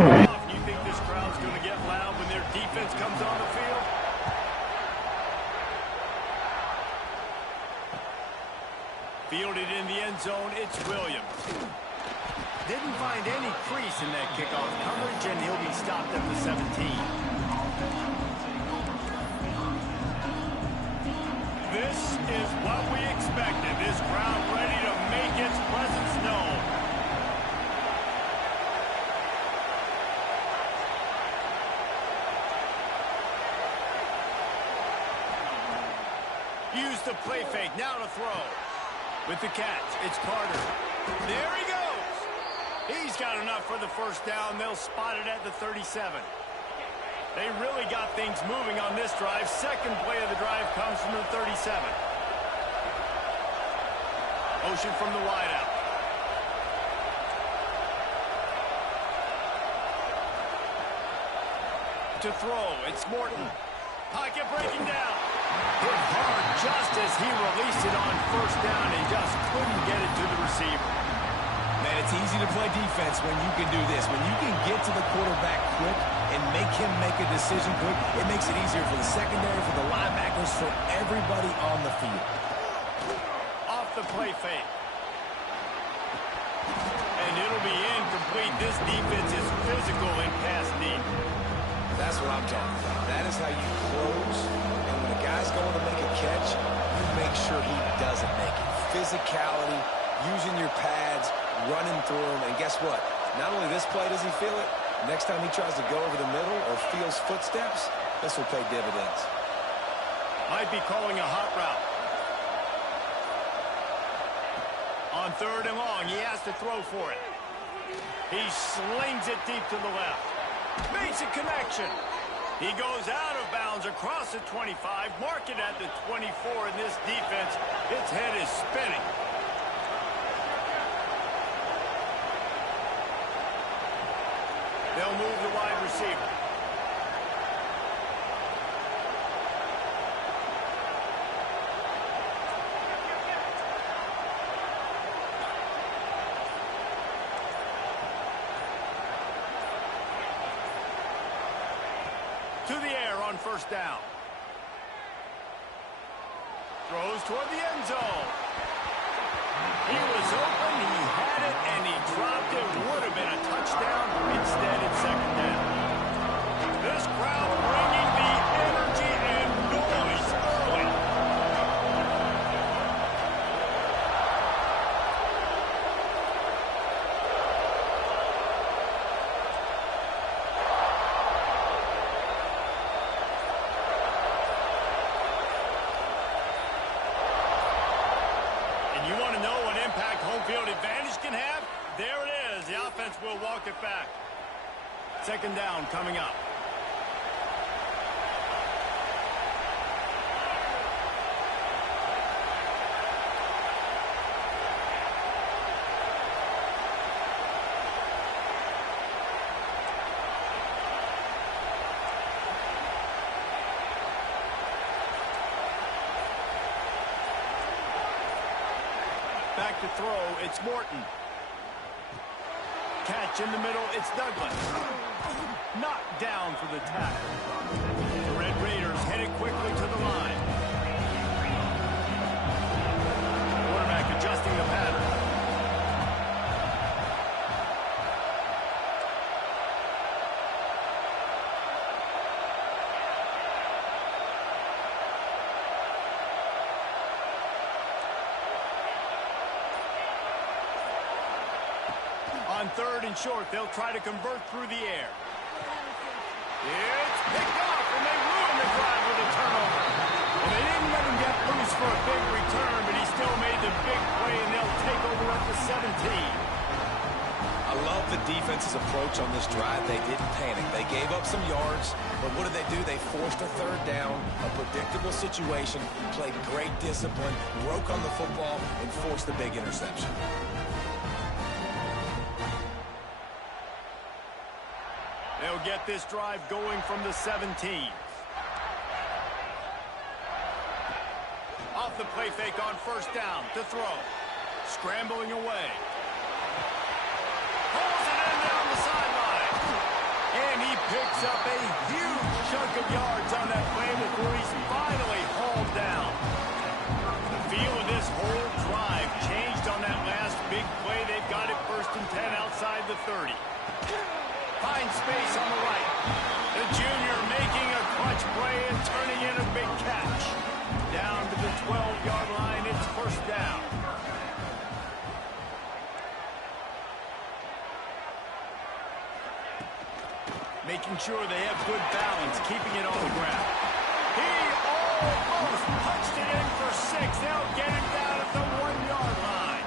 off. You think this crowd's going to get loud when their defense comes on the field? Fielded in the end zone, it's Williams. Didn't find any crease in that kickoff coverage, and he'll be stopped at the 17. This is what we expected. This crowd ready to make its presence known. Use the play fake, now to throw. With the catch, it's Carter. There he goes. He's got enough for the first down. They'll spot it at the 37. They really got things moving on this drive. Second play of the drive comes from the 37. Motion from the wideout. To throw, it's Morton. Pocket breaking down. Hit hard just as he released it on first down and just couldn't get it to the receiver. Man, it's easy to play defense when you can do this. When you can get to the quarterback quick and make him make a decision quick, it makes it easier for the secondary, for the linebackers, for everybody on the field. Off the play fake. And it'll be incomplete. This defense is physical in pass deep. That's what I'm talking about. That is how you close. And when a guy's going to make a catch, you make sure he doesn't make it. Physicality, using your pads, running through him. And guess what? Not only this play does he feel it, next time he tries to go over the middle or feels footsteps, this will pay dividends. Might be calling a hot route. On third and long, he has to throw for it. He slings it deep to the left. Makes a connection. He goes out of bounds across the 25, mark it at the 24, and this defense, its head is spinning. They'll move the wide receiver. To the air on first down. Throws toward the end zone. He was open, he had it, and he dropped it. Would have been a touchdown. Instead, it's second down. This crowd bringing the energy and noise early. You want to know what impact home field advantage can have? There it is. The offense will walk it back. Second down coming up. Back to throw, it's Morton. Catch in the middle, it's Douglas. Knocked down for the tackle. The Red Raiders headed quickly to the line. Quarterback adjusting the pattern. On third and short, they'll try to convert through the air. It's picked off, and they ruined the drive with a turnover. And they didn't let him get loose for a big return, but he still made the big play, and they'll take over at the 17. I love the defense's approach on this drive. They didn't panic. They gave up some yards, but what did they do? They forced a third down, a predictable situation, played great discipline, broke on the football, and forced a big interception. They'll get this drive going from the 17. Off the play fake on first down to throw. Scrambling away. Pulls it in down the sideline. of yards on that play before he's finally hauled down. The feel of this whole drive changed on that last big play. They've got it 1st and 10 outside the 30. Finds space on the right. The junior making a clutch play and turning in a big catch. Down to the 12-yard line, it's 1st down. Making sure they have good balance, keeping it on the ground. He almost punched it in for 6. They'll get him down at the 1-yard line.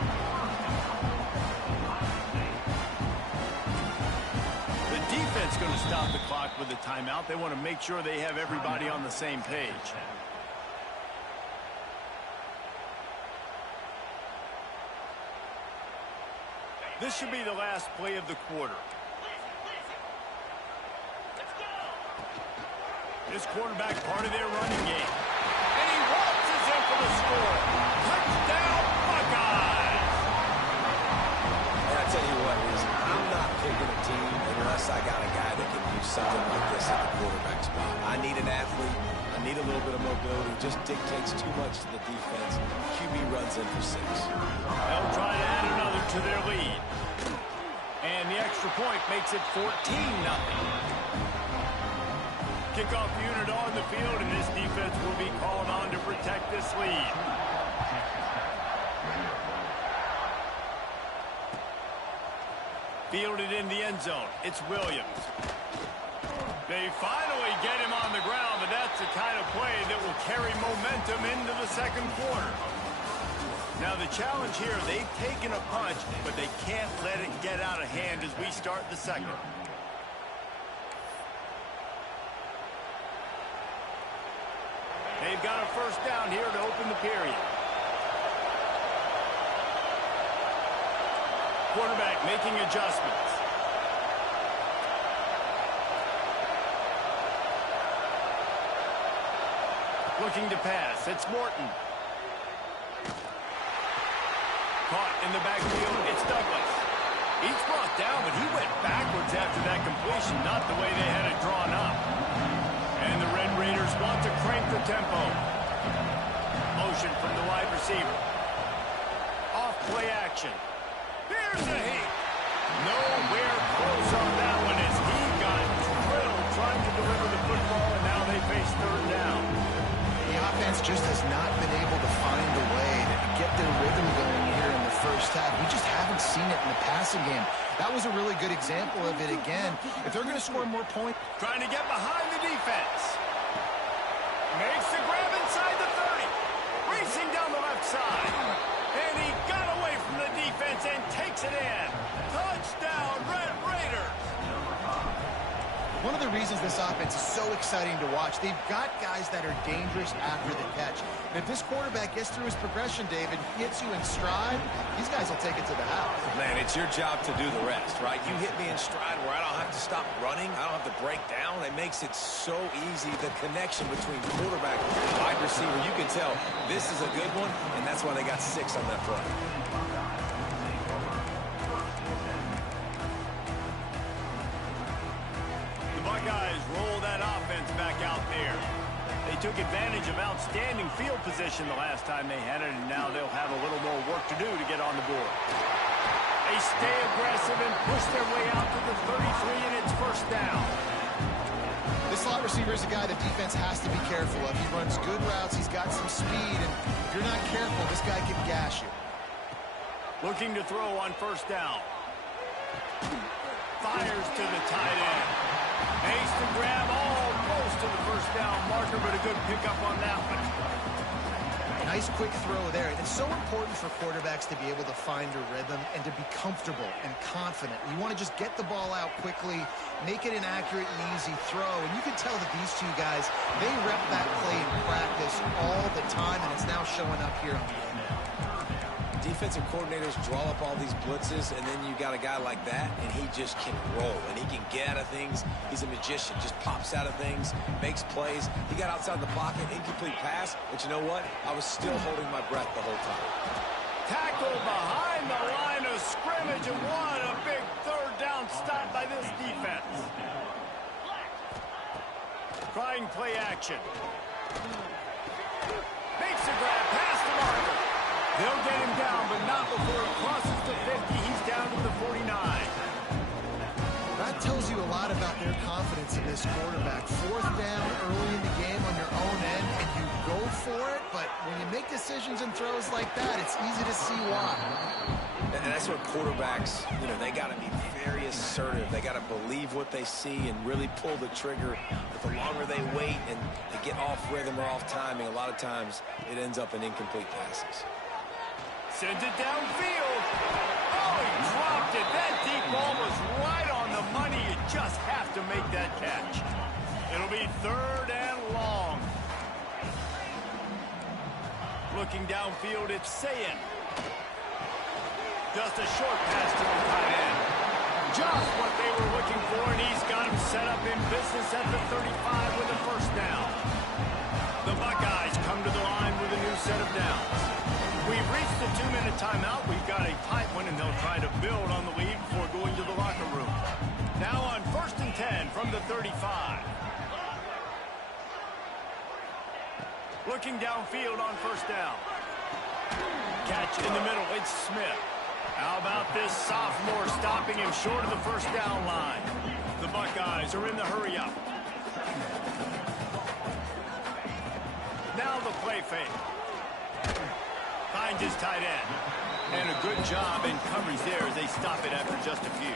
The defense going to stop the clock with a timeout. They want to make sure they have everybody on the same page. This should be the last play of the quarter. This quarterback part of their running game. And he waltzes in for the score. Touchdown, Buckeyes! And I tell you what, I'm not picking a team unless I got a guy that can do something like this at the quarterback spot. I need an athlete. I need a little bit of mobility. Just dictates too much to the defense. QB runs in for 6. They'll try to add another to their lead. And the extra point makes it 14-0. Kickoff unit on the field, and this defense will be called on to protect this lead. Fielded in the end zone. It's Williams. They finally get him on the ground, but that's the kind of play that will carry momentum into the 2nd quarter. Now the challenge here, they've taken a punch, but they can't let it get out of hand as we start the 2nd. They've got a 1st down here to open the period. Quarterback making adjustments. Looking to pass. It's Morton. Caught in the backfield. It's Douglas. He's brought down, but he went backwards after that completion, not the way they had it drawn up. And the Red Raiders want to crank the tempo. Motion from the wide receiver. Off play action. Here's a hit. Nowhere close on that one as he got drilled trying to deliver the football, and now they face 3rd down. The offense just has not been able to find a way to get their rhythm going here in the 1st half. We just haven't seen it in the passing game. That was a really good example of it again. If they're going to score more points. Trying to get behind the defense. Makes the grab inside the 30. Racing down the left side. And he got away from the defense and takes it in. Touchdown, Red Raiders. One of the reasons this offense is so exciting to watch, they've got guys that are dangerous after the catch. And if this quarterback gets through his progression, David, hits you in stride, these guys will take it to the house. Man, it's your job to do the rest, right? You hit me in stride where I don't have to stop running. I don't have to break down. It makes it so easy. The connection between quarterback and wide receiver, you can tell this is a good one, and that's why they got 6 on that play. Buckeyes roll that offense back out there. They took advantage of outstanding field position the last time they had it, and now they'll have a little more work to do to get on the board. They stay aggressive and push their way out to the 33, and it's 1st down. This slot receiver is a guy the defense has to be careful of. He runs good routes. He's got some speed, and if you're not careful, this guy can gash you. Looking to throw on 1st down. Fires to the tight end. Makes the grab almost to the 1st down marker, but a good pickup on that one. Nice quick throw there. And it's so important for quarterbacks to be able to find a rhythm and to be comfortable and confident. You want to just get the ball out quickly, make it an accurate and easy throw. And you can tell that these 2 guys, they rep that play in practice all the time, and it's now showing up here on the end. Defensive coordinators draw up all these blitzes, and then you got a guy like that, and he just can roll, and he can get out of things. He's a magician, just pops out of things, makes plays. He got outside the pocket, incomplete pass, but you know what? I was still holding my breath the whole time. Tackle behind the line of scrimmage, and what a big 3rd down stop by this defense. Trying play action. Makes a grab past the marker. They'll get him down, but not before he crosses the 50. He's down to the 49. That tells you a lot about their confidence in this quarterback. Fourth down early in the game on your own end, and you go for it, but when you make decisions and throws like that, it's easy to see why. And that's what quarterbacks, they got to be very assertive. They got to believe what they see and really pull the trigger. But the longer they wait and they get off rhythm or off timing, a lot of times it ends up in incomplete passes. Sends it downfield. Oh, he dropped it. That deep ball was right on the money. You just have to make that catch. It'll be 3rd and long. Looking downfield, it's Sayin. Just a short pass to the tight end. Just what they were looking for, and he's got him set up in business at the 35 with a first down. The Buckeyes come to the line with a new set of downs. We've reached the 2-minute timeout. We've got a tight one, and they'll try to build on the lead before going to the locker room. Now on 1st and 10 from the 35. Looking downfield on 1st down. Catch in the middle. It's Smith. How about this sophomore stopping him short of the 1st down line? The Buckeyes are in the hurry up. Now the play fake. Finds his tight end. And a good job in coverage there as they stop it after just a few.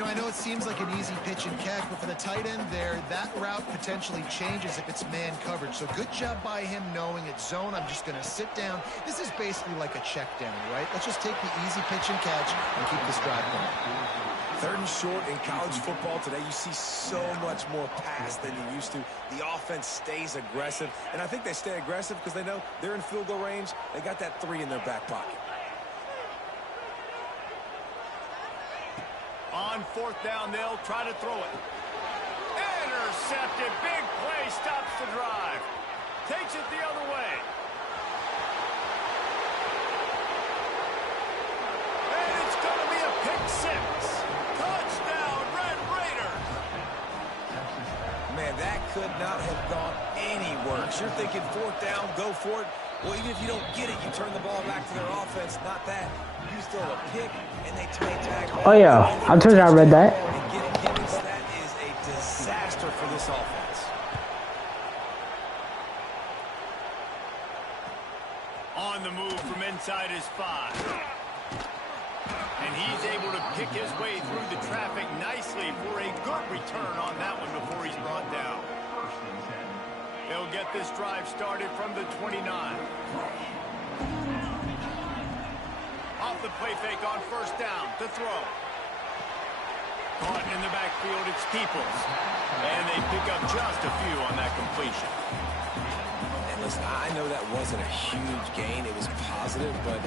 I know it seems like an easy pitch and catch, but for the tight end there, that route potentially changes if it's man coverage. So good job by him knowing it's zone. I'm just going to sit down. This is basically like a check down, right? Let's just take the easy pitch and catch and keep this drive going. 3rd and short in college football today, you see so much more pass than you used to. The offense stays aggressive, and I think they stay aggressive because they know they're in field goal range. They got that 3 in their back pocket. On 4th down, they'll try to throw it. Intercepted. Big play stops the drive. Takes it the other way. And it's going to be a pick 6. Touchdown, Red Raiders. Man, that could not have gone any worse. You're thinking 4th down, go for it. Well, even if you don't get it, you turn the ball back to their offense. Not that. You throw a pick, and they tag. Oh, yeah. I told you I read that. And getting hits, that is a disaster for this offense. On the move from inside his 5. And he's able to pick his way through the traffic nicely for a good return on that one before he's brought down. They'll get this drive started from the 29. Off the play fake on 1st down to throw. Caught in the backfield, it's Peoples. And they pick up just a few on that completion. And listen, I know that wasn't a huge gain. It was positive, but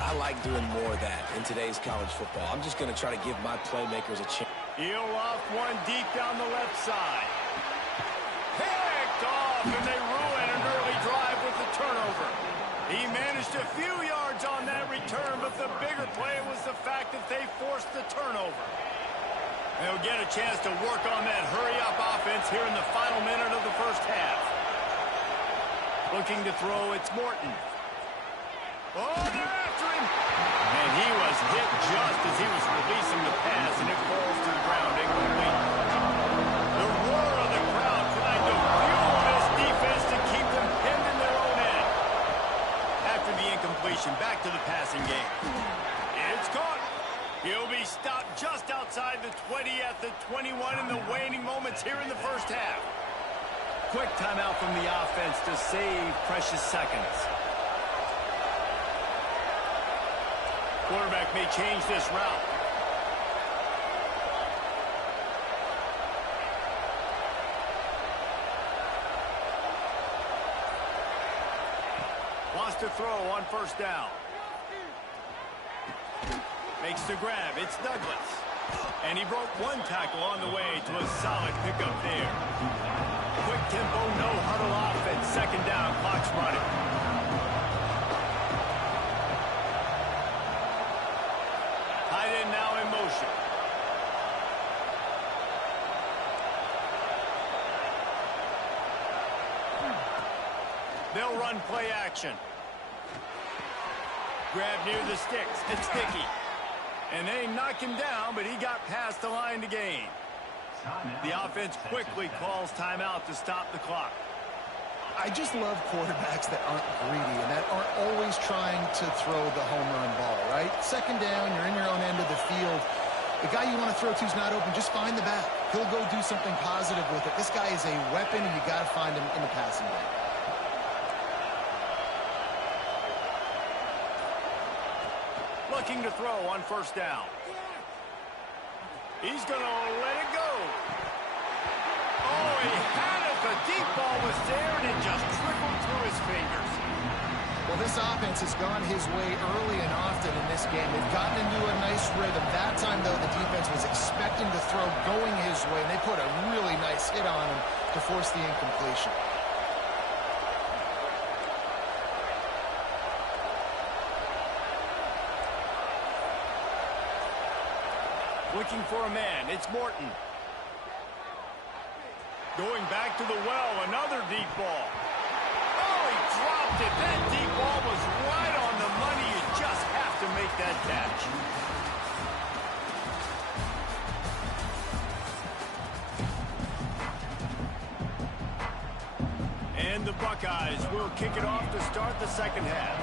I like doing more of that in today's college football. I'm just going to try to give my playmakers a chance. He'll off one deep down the left side. Picked off, and they ruin an early drive with the turnover. He managed a few yards on that return, but the bigger play was the fact that they forced the turnover. They'll get a chance to work on that hurry-up offense here in the final minute of the 1st half. Looking to throw, it's Morton. Oh, they're after him! And he was hit just as he was releasing the pass, and it falls to the ground incomplete. The roar of the crowd trying to fuel this defense to keep them pinned in their own end. After the incompletion, back to the passing game. It's caught. He'll be stopped just outside the 20 at the 21 in the waning moments here in the 1st half. Quick timeout from the offense to save precious seconds. Quarterback may change this route. Wants to throw on 1st down. Makes the grab. It's Douglas. And he broke one tackle on the way to a solid pickup there. Quick tempo, no huddle offense. 2nd down, clock's running. Tight end now in motion. They'll run play action. Grab near the sticks. It's sticky. And they knock him down, but he got past the line to gain. The offense quickly calls timeout to stop the clock. I just love quarterbacks that aren't greedy and that aren't always trying to throw the home run ball, right? Second down, you're in your own end of the field. The guy you want to throw to is not open. Just find the back. He'll go do something positive with it. This guy is a weapon, and you got to find him in the passing game. Looking to throw on first down. He's going to let it go. Oh, he had it. The deep ball was there, and it just trickled through his fingers. Well, this offense has gone his way early and often in this game. They've gotten into a nice rhythm. That time, though, the defense was expecting to throw going his way, and they put a really nice hit on him to force the incompletion. Looking for a man. It's Morton. Going back to the well, another deep ball. Oh, he dropped it. That deep ball was right on the money. You just have to make that catch. And the Buckeyes will kick it off to start the second half.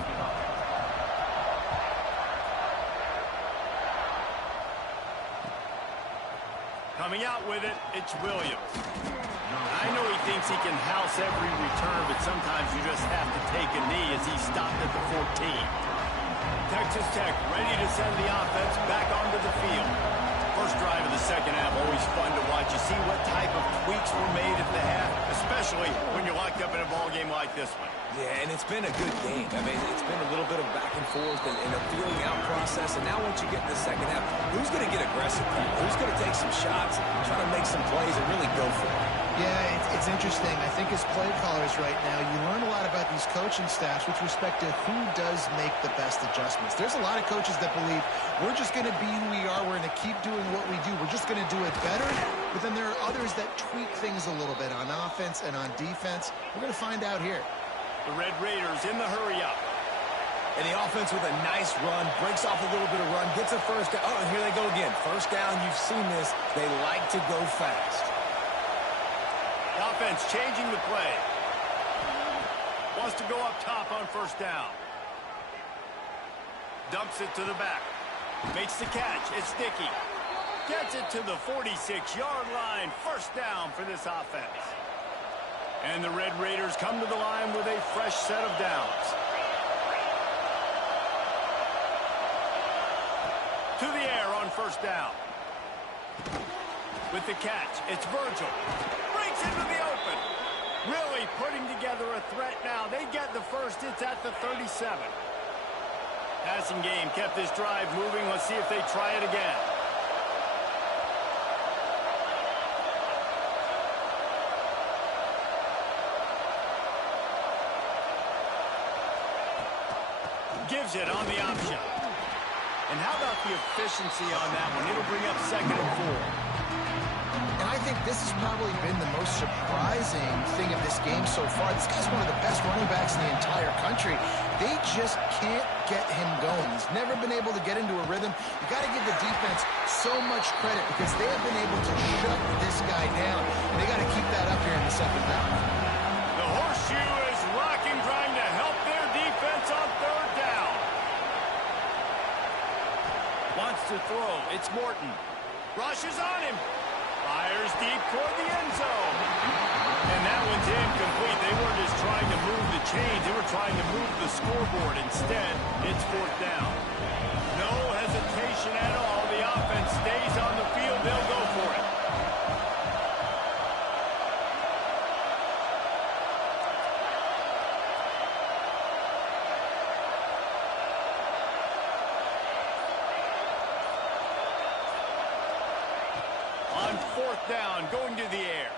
Coming out with it, it's Williams. I know he thinks he can house every return, but sometimes you just have to take a knee as he stopped at the 14. Texas Tech ready to send the offense back onto the field. First drive of the second half, always fun to watch. You see what type of tweaks were made at the half, especially when you're locked up in a ball game like this one. Yeah, and it's been a good game. I mean, it's been a little bit of back and forth and a feeling out process. And now once you get in the second half, who's going to get aggressive, Paul? Who's going to take some shots, try to make some plays, and really go for it? Yeah, it's interesting. I think as play callers right now, you learn a lot about these coaching staffs with respect to who does make the best adjustments. There's a lot of coaches that believe we're just going to be who we are. We're going to keep doing what we do. We're just going to do it better. But then there are others that tweak things a little bit on offense and on defense. We're going to find out here. The Red Raiders in the hurry-up. And the offense with a nice run, breaks off a little bit of run, gets a first down. Oh, and here they go again. First down, you've seen this. They like to go fast. The offense changing the play. Wants to go up top on first down. Dumps it to the back. Makes the catch. It's sticky. Gets it to the 46-yard line. First down for this offense. And the Red Raiders come to the line with a fresh set of downs. To the air on first down. With the catch, it's Virgil. Breaks into the open. Really putting together a threat now. They get the first. It's at the 37. Passing game kept this drive moving. Let's see if they try it again. Gives it on the option. And how about the efficiency on that one? It'll bring up 2nd and 4. And I think this has probably been the most surprising thing of this game so far. This guy's one of the best running backs in the entire country. They just can't get him going. He's never been able to get into a rhythm. You got to give the defense so much credit because they have been able to shut this guy down. And they got to keep that up here in the second half. The horseshoe is rocking, trying to help their defense on third down. Wants to throw. It's Morton. Rushes on him. Fires deep toward the end zone. And that one's incomplete. They weren't just trying to move the chains. They were trying to move the scoreboard. Instead, it's 4th down. No hesitation at all. The offense stays on the field. They'll go for it. On 4th down, going to the air.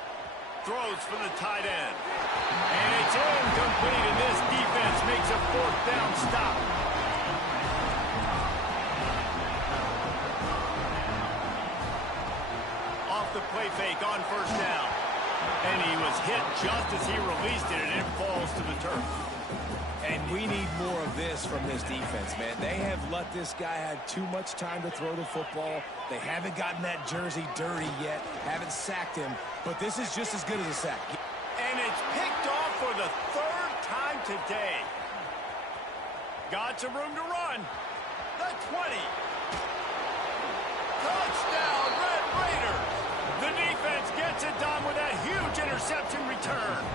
Throws for the tight end. And it's incomplete, and this defense makes a 4th down stop. Off the play fake on first down. And he was hit just as he released it, and it falls to the turf. And we need more of this from this defense, man. They have let this guy have too much time to throw the football. They haven't gotten that jersey dirty yet, haven't sacked him, but this is just as good as a sack. And it's picked off for the third time today. Got some room to run. The 20. Touchdown, Red Raiders. The defense gets it done with that huge interception return.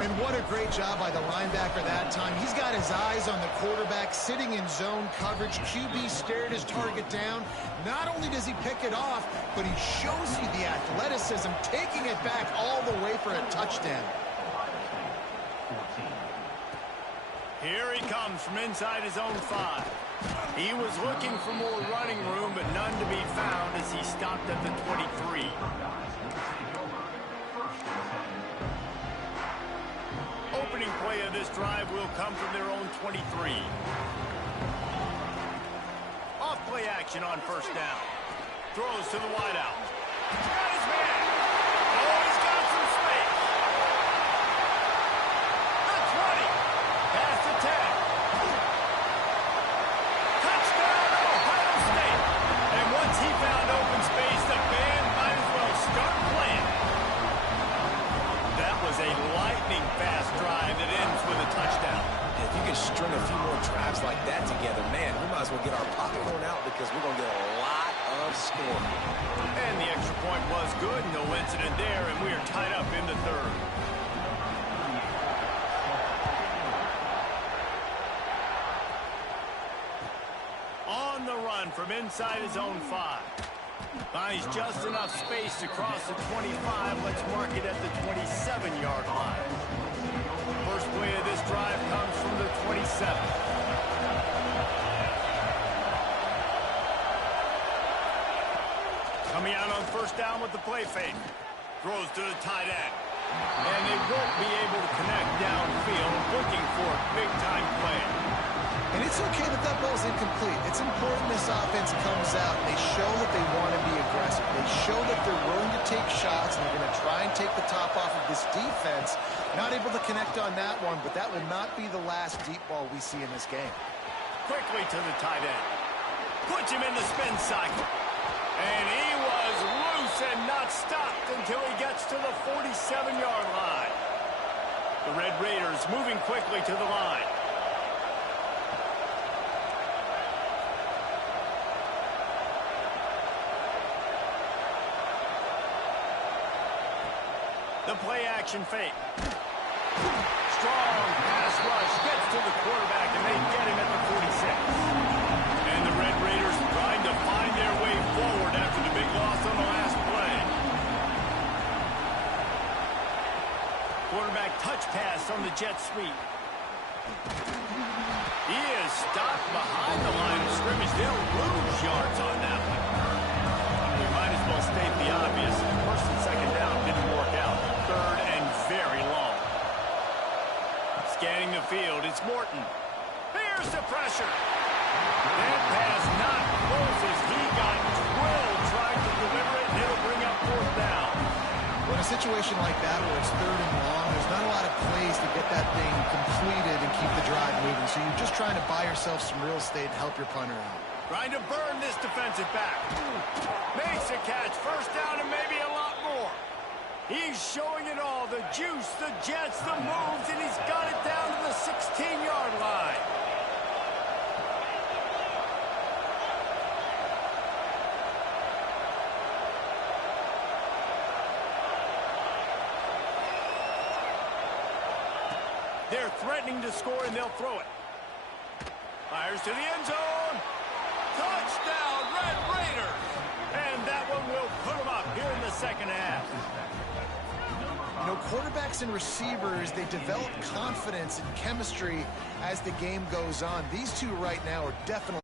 And what a great job by the linebacker that time. He's got his eyes on the quarterback, sitting in zone coverage. QB stared his target down. Not only does he pick it off, but he shows you the athleticism, taking it back all the way for a touchdown. Here he comes from inside his own 5. He was looking for more running room, but none to be found as he stopped at the 23. Opening play of this drive will come from their own 23. Off play action on first down. Throws to the wideout. Got his man. Oh, he's got some space. The 20. Past the 10. Touchdown, Ohio State. And once he found open space, the band might as well start playing. That was a lightning-fast drive that ends with a touchdown. If you can string a few more drives like that together, man, we might as well get our popcorn out because we're going to get a lot of scoring. And the extra point was good. No incident there, and we are tied up in the third. On the run from inside his own 5. Finds just enough space to cross the 25. Let's mark it at the 27-yard line. First play of this drive comes from the 27. Coming out on first down with the play fake. Throws to the tight end. And they won't be able to connect downfield, looking for a big-time play. And it's okay that that ball's incomplete. It's important this offense comes out. They show that they want to be aggressive. They show that they're willing to take shots, and they're going to try and take the top off of this defense. Not able to connect on that one, but that will not be the last deep ball we see in this game. Quickly to the tight end. Puts him in the spin cycle. And he was loose and not stopped until he gets to the 47-yard line. The Red Raiders moving quickly to the line. The play action fake. Strong pass rush gets to the quarterback, and they get him at the 46. And the Red Raiders trying to find their way forward after the big loss on the last play. Quarterback touch pass on the jet sweep. He is stopped behind the line of scrimmage. They'll lose yards on that one. We might as well state the obvious. First and second down didn't work out. Third and very long. Scanning the field, it's Morton. Here's the pressure. That pass not close as he got drilled trying to deliver it, and it'll bring up fourth down. Well, in a situation like that where it's third and long, there's not a lot of plays to get that thing completed and keep the drive moving. So you're just trying to buy yourself some real estate and help your punter out. Trying to burn this defensive back. Makes a catch. First down and maybe a lot more. He's showing it all. The juice, the jets, the moves, and he's got it down to the 16-yard line. They're threatening to score, and they'll throw it. Fires to the end zone. Touchdown, Red Raiders! And that one will put them up here in the second half. You know, quarterbacks and receivers, they develop confidence and chemistry as the game goes on. These two right now are definitely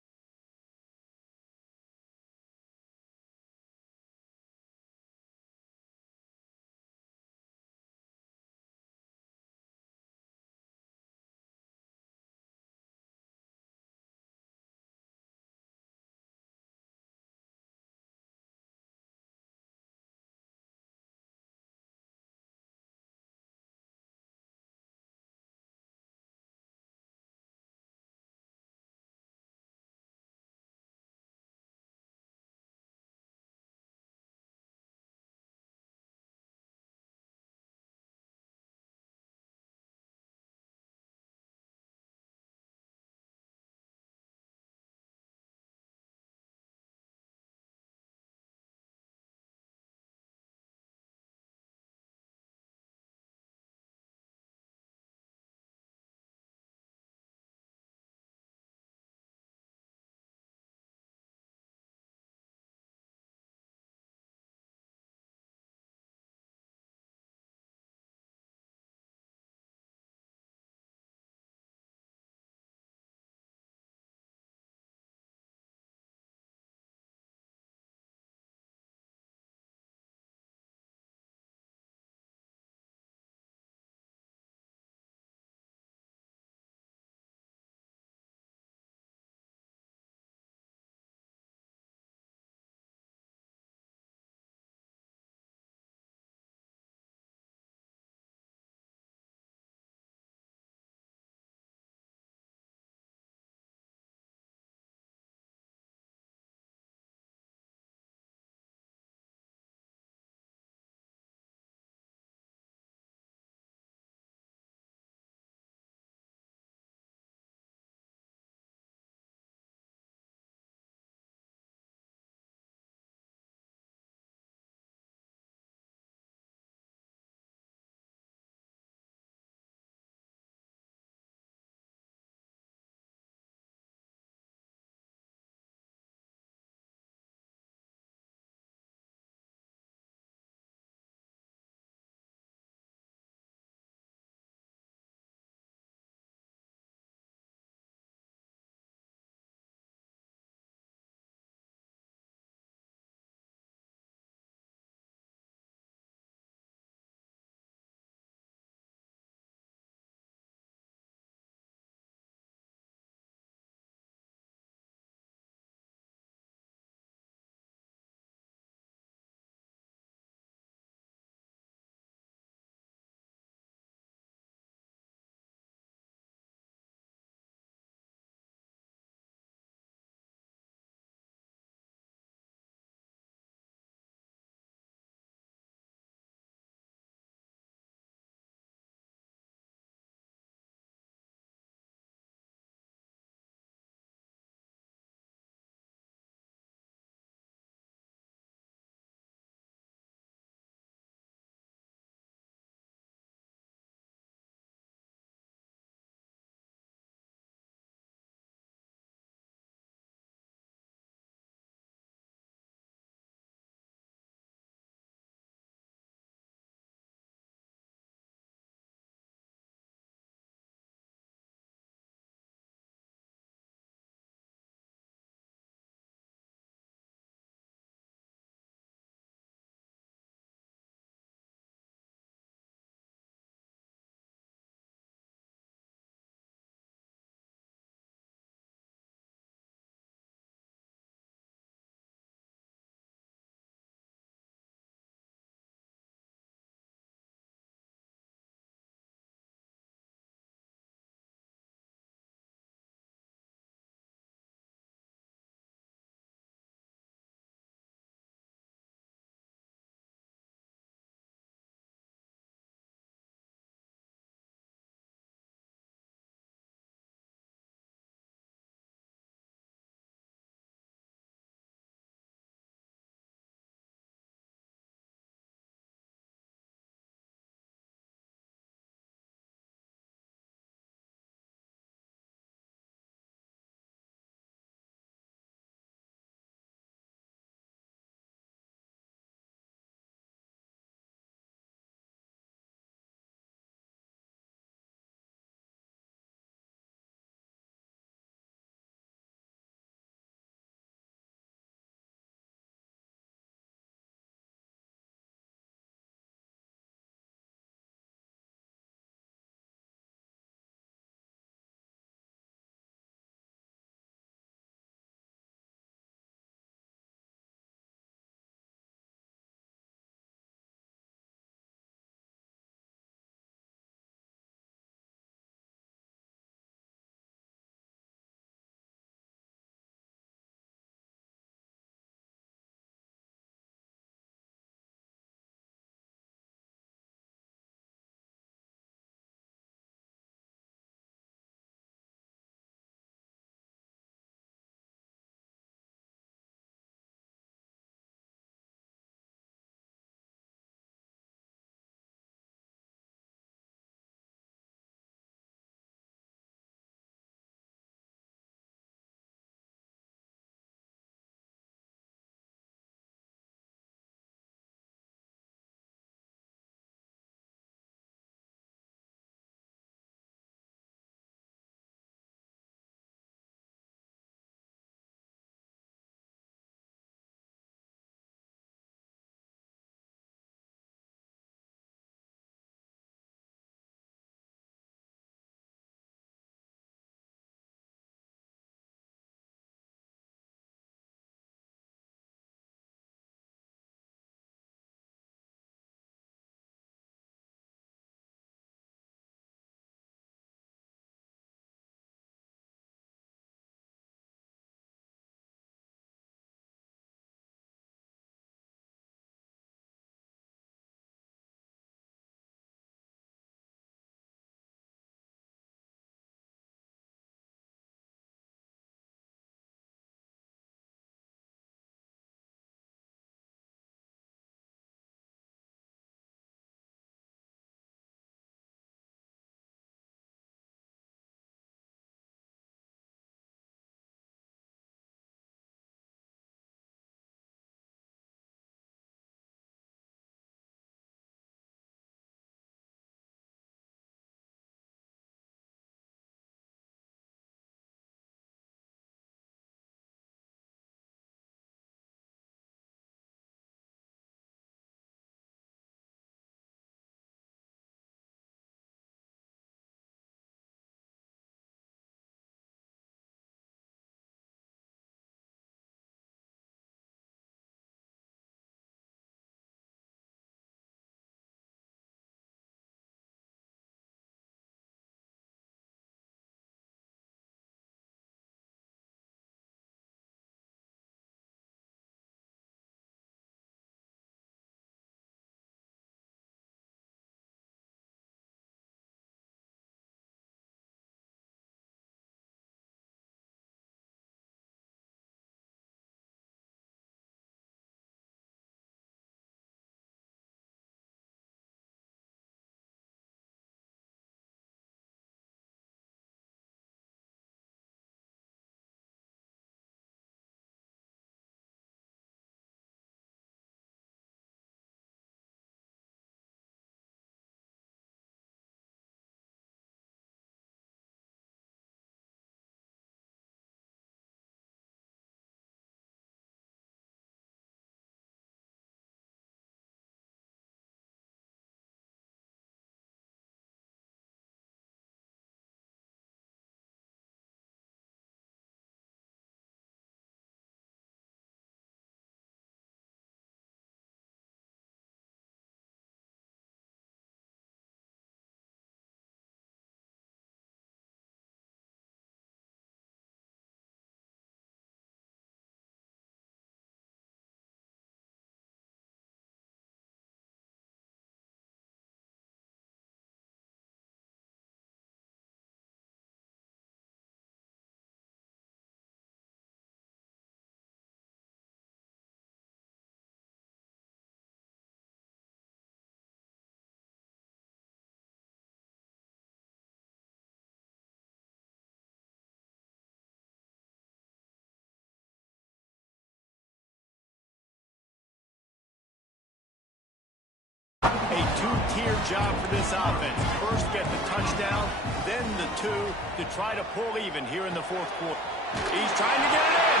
A two-tier job for this offense. First, get the touchdown, then the two to try to pull even here in the fourth quarter. He's trying to get it in.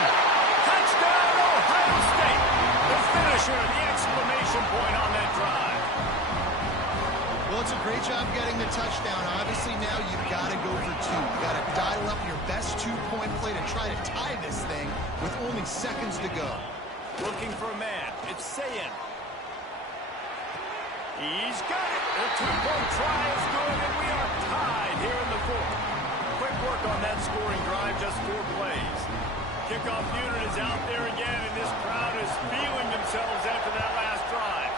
Touchdown, Ohio State. The finisher, the exclamation point on that drive. Well, it's a great job getting the touchdown. Obviously, now you've got to go for two. You've got to dial up your best two-point play to try to tie this thing with only seconds to go. Looking for a man. It's Sayin. He's got it. The two-point try is good, and we are tied here in the fourth. Quick work on that scoring drive, just 4 plays. Kickoff unit is out there again, and this crowd is feeling themselves after that last drive.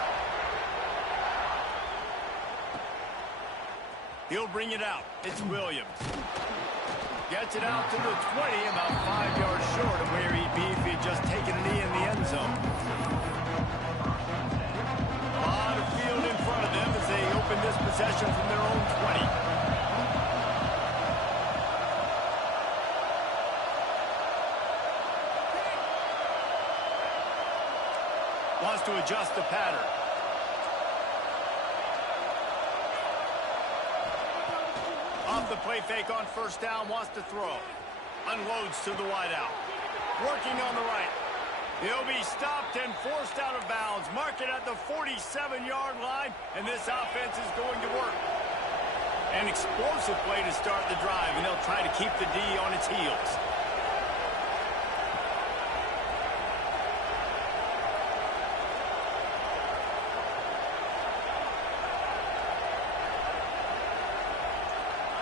He'll bring it out. It's Williams. Gets it out to the 20, about 5 yards short of where he'd be if he'd just taken a knee in the end zone. A lot of field in front of them as they open this possession from their own 20. Wants to adjust the pattern. Off the play fake on first down, wants to throw. Unloads to the wideout. Working on the right. He'll be stopped and forced out of bounds. Mark it at the 47-yard line, and this offense is going to work. An explosive play to start the drive, and they'll try to keep the D on its heels.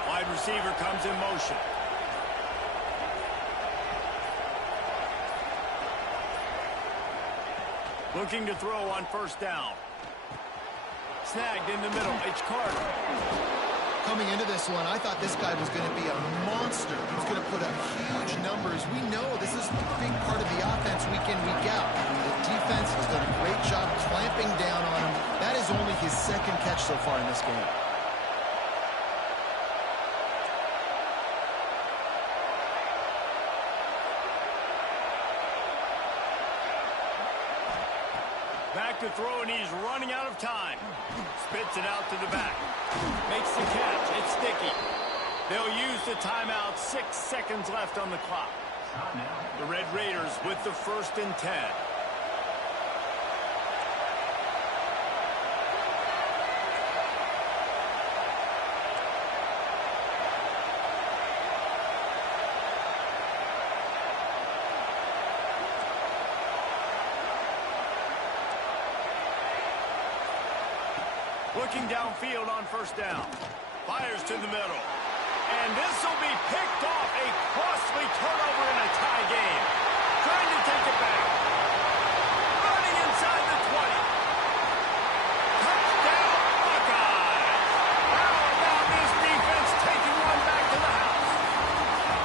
Wide receiver comes in motion. Looking to throw on first down. Snagged in the middle. It's Carter. Coming into this one, I thought this guy was going to be a monster. He was going to put up huge numbers. We know this is a big part of the offense week in, week out. The defense has done a great job clamping down on him. That is only his second catch so far in this game. Back to throw, and he's running out of time. Spits it out to the back. Makes the catch. It's sticky. They'll use the timeout. 6 seconds left on the clock. The Red Raiders with the 1st and 10. Looking downfield on first down. Fires to the middle. And this will be picked off. A costly turnover in a tie game. Trying to take it back.